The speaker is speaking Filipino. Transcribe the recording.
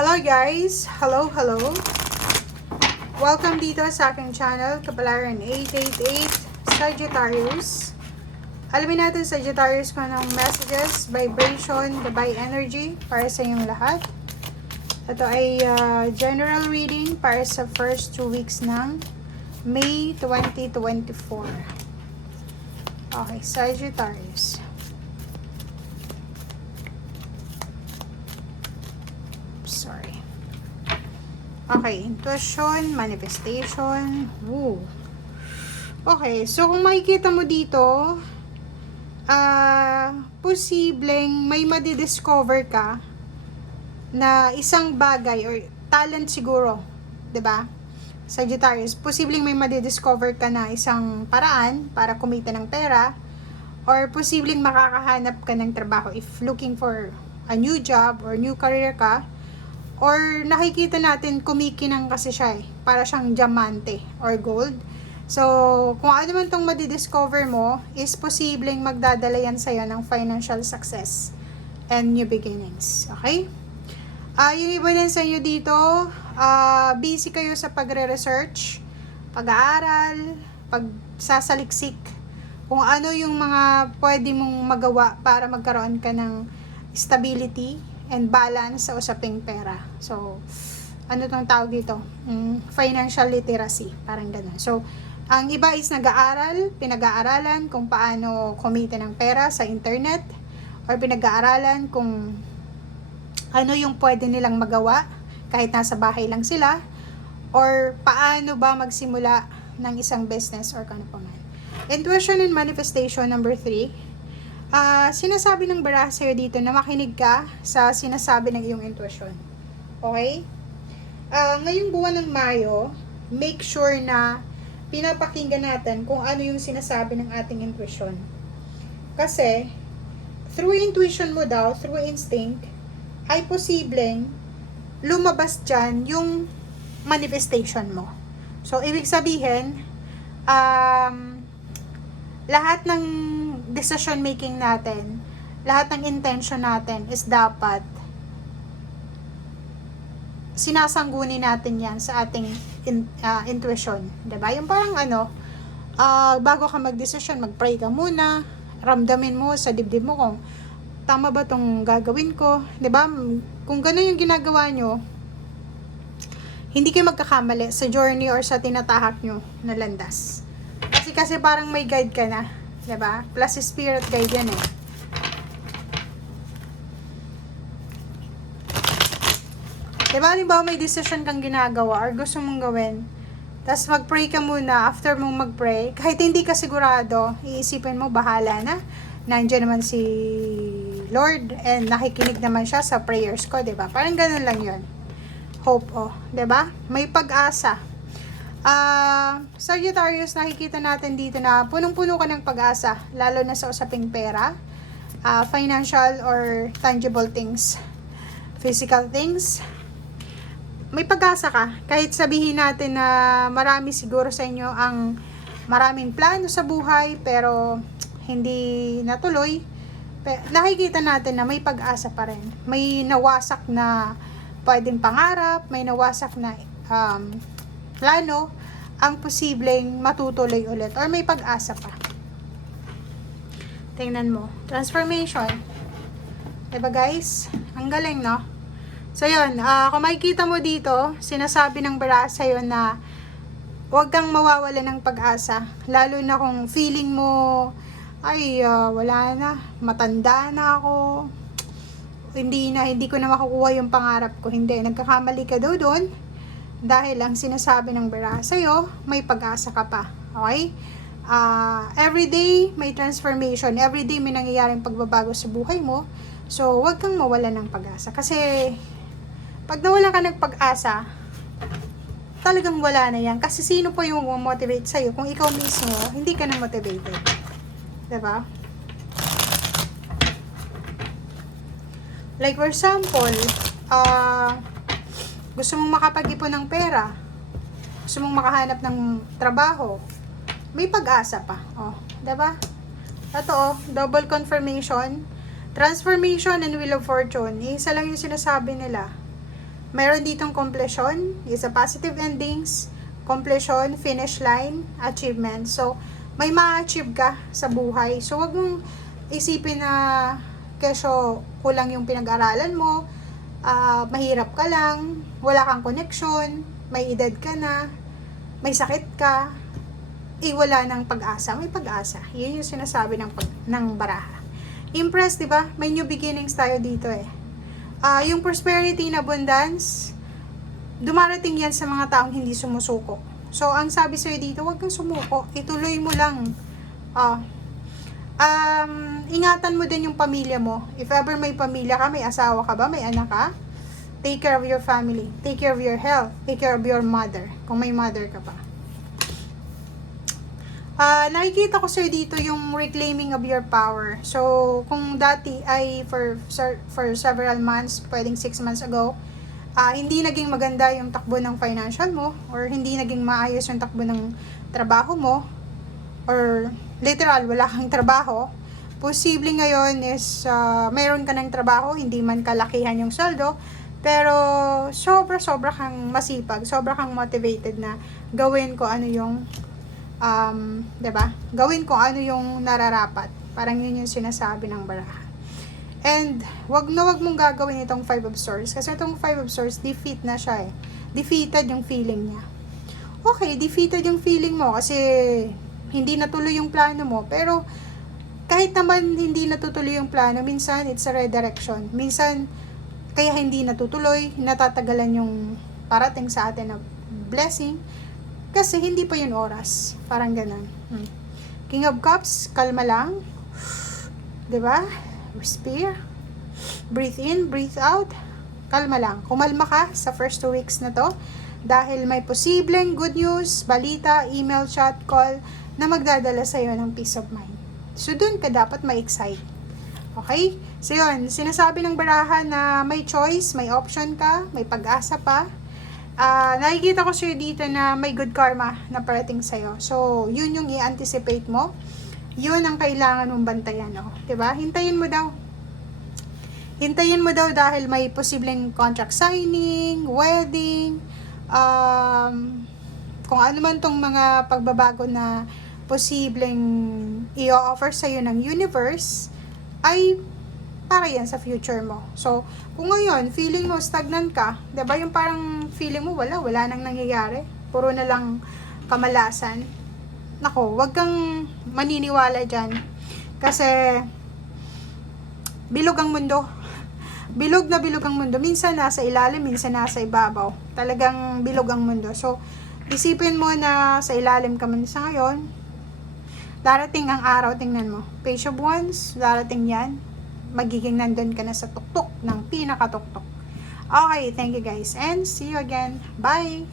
Hello guys! Hello! Welcome dito sa aking channel, Kapalaran 888 Sagittarius. Alamin natin Sagittarius kung anong messages, vibration, divine energy para sa inyong lahat. Ito ay general reading para sa first 2 weeks ng May 2024. Okay, Sagittarius. Sorry. Okay, intuition, manifestation. Woo. Okay, so kung makikita mo dito, posibleng may madidiscover ka na isang bagay or talent siguro, 'di ba? Sagittarius, posibleng may madidiscover ka na isang paraan para kumita ng pera, or posibleng makakahanap ka ng trabaho if looking for a new job or new career ka. Or nakikita natin kumikinang kasi siya para siyang diamante or gold. So, kung ano man tong madidiscover mo, is posibleng magdadala yan sa'yo ng financial success and new beginnings. Okay? Yung iba din sa inyo dito, busy kayo sa pagre-research, pag-aaral, pagsasaliksik, kung ano yung mga pwede mong magawa para magkaroon ka ng stability and balance sa usaping pera. So, ano tong tawag dito? Financial literacy. Parang gano'n. So, ang iba is nag-aaral, pinag-aaralan kung paano kumita ng pera sa internet, or pinag-aaralan kung ano yung pwede nilang magawa kahit nasa bahay lang sila, or paano ba magsimula ng isang business or kano pa man. Intuition and manifestation number 3. Sinasabi ng baraha sa'yo dito na makinig ka sa sinasabi ng iyong intuition. Okay? Ngayong buwan ng Mayo, make sure na pinapakinggan natin kung ano yung sinasabi ng ating intuition. Kasi, through intuition mo daw, through instinct, ay posibleng lumabas dyan yung manifestation mo. So, ibig sabihin, lahat ng decision making natin, lahat ng intention natin is dapat sinasangguni natin yan sa ating intuition. Diba? Yung parang bago ka mag-decision, mag-pray ka muna, ramdamin mo sa dibdib mo kung tama ba tong gagawin ko. Diba? Kung gano'n yung ginagawa nyo, hindi kayo magkakamali sa journey or sa tinatahak nyo na landas. Kasi parang may guide ka na. Diba? Plus spirit guide yan eh. Diba? Halimbawa may decision kang ginagawa or gusto mong gawin, tapos mag-pray ka muna. After mong mag-pray, kahit hindi ka sigurado, iisipin mo, bahala na. Nandiyan naman si Lord and nakikinig naman siya sa prayers ko. Diba? Parang ganun lang yun. Hope, oh. Diba? May pag-asa. Sagittarius, nakikita natin dito na punong-puno ka ng pag-asa, lalo na sa usaping pera, financial or tangible things, physical things. May pag-asa ka, kahit sabihin natin na marami siguro sa inyo ang maraming plano sa buhay pero hindi natuloy, nakikita natin na may pag-asa pa rin. May nawasak na pwedeng pangarap, may nawasak na plano ang posibleng matutuloy ulit or may pag-asa pa. Tingnan mo. Transformation. Diba guys? Ang galing, no? So yun, kung makikita mo dito, sinasabi ng baraha sa'yo na huwag kang mawawala ng pag-asa. Lalo na kung feeling mo, ay, wala na, matanda na ako, hindi ko na makukuha yung pangarap ko. Hindi, nagkakamali ka daw doon. Dahil ang sinasabi ng baraha sa'yo, may pag-asa ka pa. Okay? Everyday may transformation. Everyday may nangyayaring pagbabago sa buhay mo. So, huwag kang mawala ng pag-asa. Kasi, pag nawala ka ng pag-asa, talagang wala na yan. Kasi sino po yung motivate sa'yo? Kung ikaw mismo, hindi ka na motivated. Diba? Like for example, gusto mong makapag-ipon ng pera, gusto mong makahanap ng trabaho, may pag-asa pa. Oh, 'di ba? Ito double confirmation, transformation and wheel of fortune. Isa lang yung sinasabi nila. Meron ditong completion, is a positive endings, completion, finish line, achievement. So, may ma-achieve ka sa buhay. So, wag mong isipin na kesyo kulang yung pinag-aralan mo, mahirap ka lang, wala kang connection, may edad ka na, may sakit ka, wala ng pag-asa. May pag-asa. Yun yung sinasabi ng baraha. Impress, di ba? May new beginnings tayo dito eh. Yung prosperity na abundance, dumarating yan sa mga taong hindi sumusuko. So, ang sabi sa'yo dito, huwag kang sumuko. Ituloy mo lang. Ingatan mo din yung pamilya mo. If ever may pamilya ka, may asawa ka ba, may anak ka, take care of your family. Take care of your health. Take care of your mother. Kung may mother ka pa. Nakikita ko sir dito yung reclaiming of your power. So, kung dati ay for several months, pwedeng 6 months ago, hindi naging maganda yung takbo ng financial mo, or hindi naging maayos yung takbo ng trabaho mo, or literal, wala kang trabaho, posible ngayon is mayroon ka ng trabaho, hindi man kalakihan yung sweldo, pero sobra kang masipag, sobra kang motivated na gawin ko ano yung 'di ba? Gawin ko ano yung nararapat. Parang yun yung sinasabi ng baraha. And wag mong gagawin itong 5 of Swords kasi itong 5 of Swords defeat na siya eh. Defeated yung feeling niya. Okay, defeated yung feeling mo kasi hindi natuloy yung plano mo, pero kahit naman hindi natutuloy yung plano, minsan it's a redirection. Minsan kaya hindi natutuloy, natatagalan yung parating sa atin na blessing. Kasi hindi pa yun oras. Parang ganun. King of Cups, kalma lang. 'Di ba? Respire. Breathe in, breathe out. Kalma lang. Kumalma ka sa first 2 weeks na to. Dahil may posibleng good news, balita, email, chat, call na magdadala sa'yo ng peace of mind. So, dun ka dapat ma-excite. Okay? So, yun. Sinasabi ng baraha na may choice, may option ka, may pag-asa pa. Nakikita ko sa'yo dito na may good karma na parating sa'yo. So, yun yung i-anticipate mo. Yun ang kailangan mong bantayan. Oh. Diba? Hintayin mo daw. Hintayin mo daw dahil may posibleng contract signing, wedding, kung ano man tong mga pagbabago na posibleng i-offer sa'yo ng universe, ay para yan sa future mo. So, kung ngayon, feeling mo stagnant ka, diba yung parang feeling mo wala nang nangyayari, puro na lang kamalasan, nako, wag kang maniniwala dyan. Kasi, bilog ang mundo. Bilog na bilog ang mundo. Minsan nasa ilalim, minsan nasa ibabaw. Talagang bilog ang mundo. So, isipin mo na sa ilalim ka man sa ngayon, darating ang araw, tingnan mo. Page of Wands, darating yan. Magiging nandun ka na sa tuktok ng pinakatuktok. Okay, thank you guys. And see you again. Bye!